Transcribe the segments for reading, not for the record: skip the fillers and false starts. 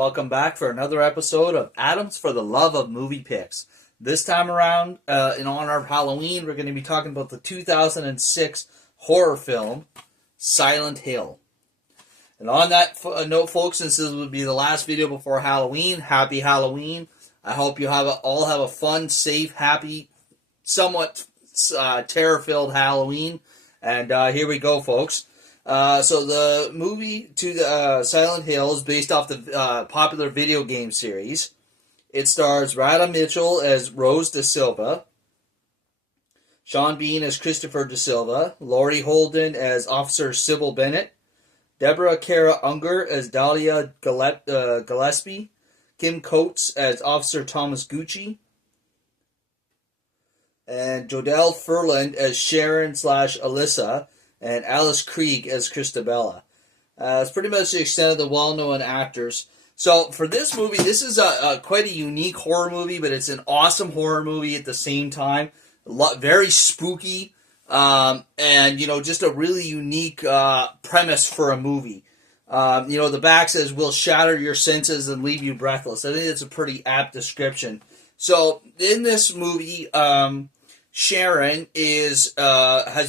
Welcome back for another episode of Adams for the Love of Movie Picks. This time around, in honor of Halloween, we're going to be talking about the 2006 horror film, Silent Hill. And on that note, folks, since this will be the last video before Halloween, happy Halloween. I hope you all have a fun, safe, happy, somewhat terror-filled Halloween. And here we go, folks. So the movie Silent Hill is based off the popular video game series. It stars Radha Mitchell as Rose Da Silva, Sean Bean as Christopher Da Silva, Laurie Holden as Officer Sybil Bennett, Deborah Kara Unger as Dahlia Gillespie, Kim Coates as Officer Thomas Gucci, and Jodelle Ferland as Sharon/Alyssa, and Alice Krieg as Christabella. It's pretty much the extent of the well-known actors. So for this movie, this is quite a unique horror movie, but it's an awesome horror movie at the same time. Very spooky, and just a really unique premise for a movie. The back says, "will shatter your senses and leave you breathless." I think it's a pretty apt description. So in this movie, Sharon has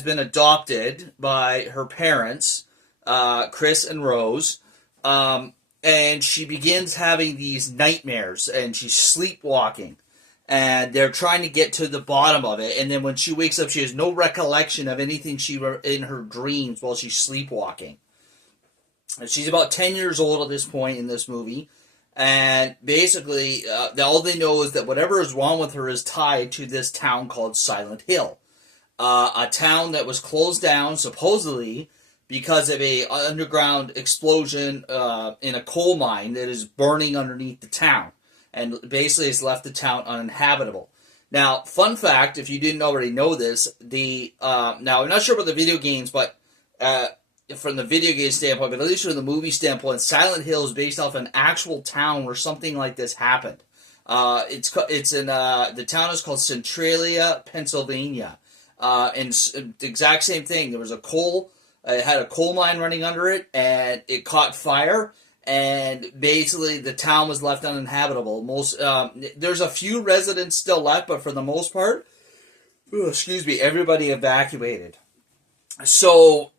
been adopted by her parents, Chris and Rose, and she begins having these nightmares, and she's sleepwalking, and they're trying to get to the bottom of it. And then when she wakes up, she has no recollection of anything in her dreams while she's sleepwalking. And she's about 10 years old at this point in this movie. And basically, all they know is that whatever is wrong with her is tied to this town called Silent Hill. A town that was closed down, supposedly, because of a underground explosion in a coal mine that is burning underneath the town. And basically has left the town uninhabitable. Now, fun fact, if you didn't already know this, now I'm not sure about the video games, but from the video game standpoint, but at least from the movie standpoint, Silent Hill is based off an actual town where something like this happened. The town is called Centralia, Pennsylvania, and the exact same thing. There was it had a coal mine running under it, and it caught fire, and basically the town was left uninhabitable. There's a few residents still left, but for the most part, everybody evacuated. So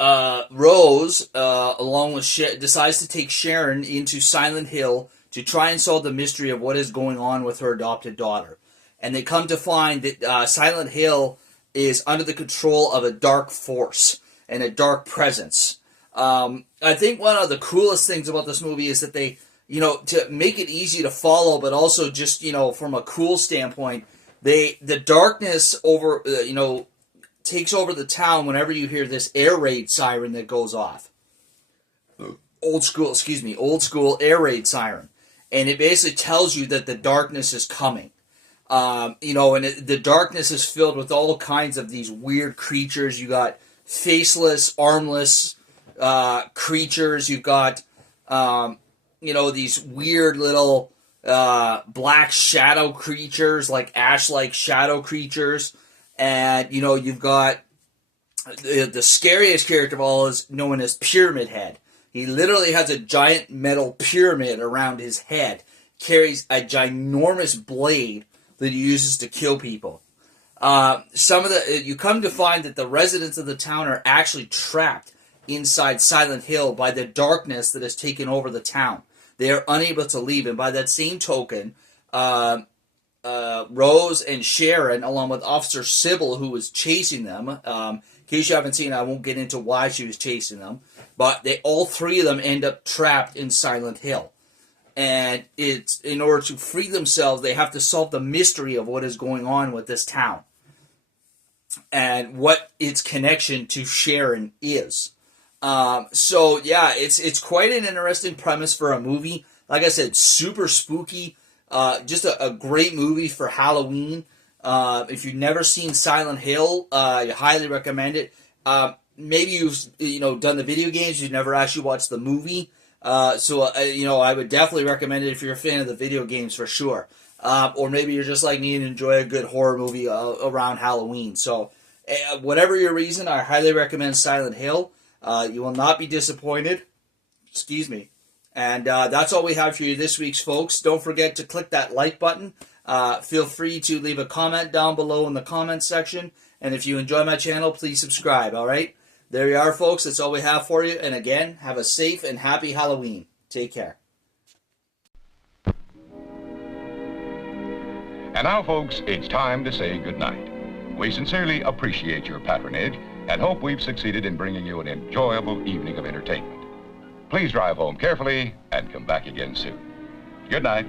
Rose, along with decides to take Sharon into Silent Hill to try and solve the mystery of what is going on with her adopted daughter. And they come to find that Silent Hill is under the control of a dark force and a dark presence. I think one of the coolest things about this movie is that they, to make it easy to follow, but also just, from a cool standpoint, the darkness takes over the town whenever you hear this air raid siren that goes off. Old school air raid siren. And it basically tells you that the darkness is coming. The darkness is filled with all kinds of these weird creatures. You got faceless, armless creatures. You've got, these weird little black shadow creatures, like ash-like shadow creatures. And, you've got the scariest character of all is known as Pyramid Head. He literally has a giant metal pyramid around his head, carries a ginormous blade that he uses to kill people. You come to find that the residents of the town are actually trapped inside Silent Hill by the darkness that has taken over the town. They are unable to leave, and by that same token, Rose and Sharon, along with Officer Sybil, who was chasing them. In case you haven't seen it, I won't get into why she was chasing them. But all three of them end up trapped in Silent Hill. And it's in order to free themselves, they have to solve the mystery of what is going on with this town. And what its connection to Sharon is. It's quite an interesting premise for a movie. Like I said, super spooky. Just a great movie for Halloween. If you've never seen Silent Hill, I highly recommend it. Maybe you've done the video games, you've never actually watched the movie. I would definitely recommend it if you're a fan of the video games for sure. Or maybe you're just like me and enjoy a good horror movie around Halloween. So, whatever your reason, I highly recommend Silent Hill. You will not be disappointed. Excuse me. And that's all we have for you this week, folks. Don't forget to click that like button. Feel free to leave a comment down below in the comments section. And if you enjoy my channel, please subscribe, all right? There you are, folks. That's all we have for you. And again, have a safe and happy Halloween. Take care. And now, folks, it's time to say goodnight. We sincerely appreciate your patronage and hope we've succeeded in bringing you an enjoyable evening of entertainment. Please drive home carefully and come back again soon. Good night.